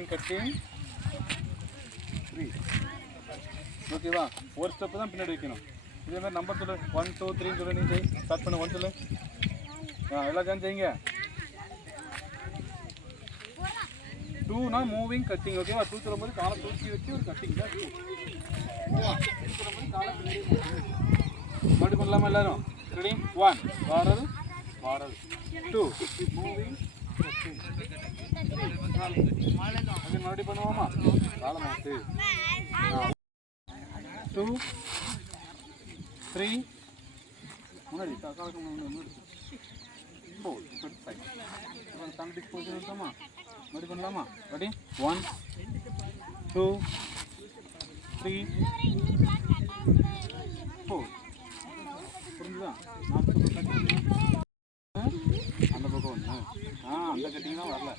moving cutting 3 ஓகேவா ஒரு step தான் பின்னாடி வைக்கணும் இதே மாதிரி நம்பர் சொல்லு 1 2 3 சொல்லு நீ ஸ்டார்ட் பண்ணு 1 சொல்லு எல்லா ஜாயின் செய்யுங்க 2 னா மூவிங் கட்டிங் ஓகேவா 2 சொல்லும்போது காலை தூக்கி வச்சு ஒரு கட்டிங் தான் 2 ஓகேவா 3 சொல்லும்போது காலை பின்னாடி மறுபடி பண்ணலாமா எல்லாரும் ரெடி 1 வாரது 2 மூவிங் கட்டிங் அது மறுபடி பண்ணுவோமா காலை மாத்து 2 3 முன்னாடி காலுக்கு முன்னாடி 4 5 இப்போ தம் டிஸ்போசல் இருக்குமா மறுபடி பண்ணலாமா ரெடி 1 2 3 4 புரிஞ்சுதா அந்த பக்கம் ஒன்று அந்த கட்டிங் தான் வரல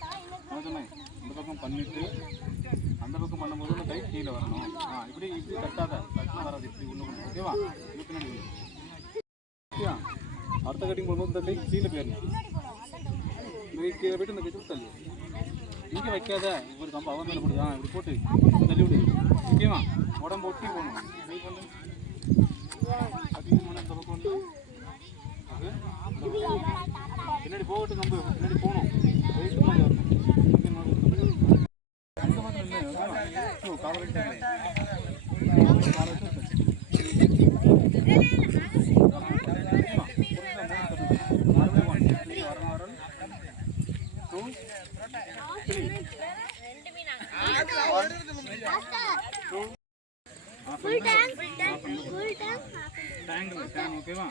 சொன்னேன் இந்த பக்கம் பண்ணிட்டு அந்த பக்கம் பண்ணும்போது கை கீழே வரணும் இப்படி கட்டாத கட்டினா வராது இப்படி உள்ள பண்ணணும் ஓகேவா இது பின்னாடி ஓகேவா அடுத்த கட்டிங் போகும்போது இந்த கை கீழே போயிடணும் இந்த கை கீழே போய்ட்டு இந்த கை தள்ளி இங்கே வைக்காத ஒரு கம்பு அவன் மேலே போடுதா இப்படி போட்டு தள்ளி விடு ஓகேவா உடம்பு ஒட்டி போகணும் கை பண்ணு அதிகமான இந்த பக்கம் வந்து பின்னாடி போகட்டு கம்பு பின்னாடி போகணும் வெயிட் மாதிரி வரணும் ஓகேவா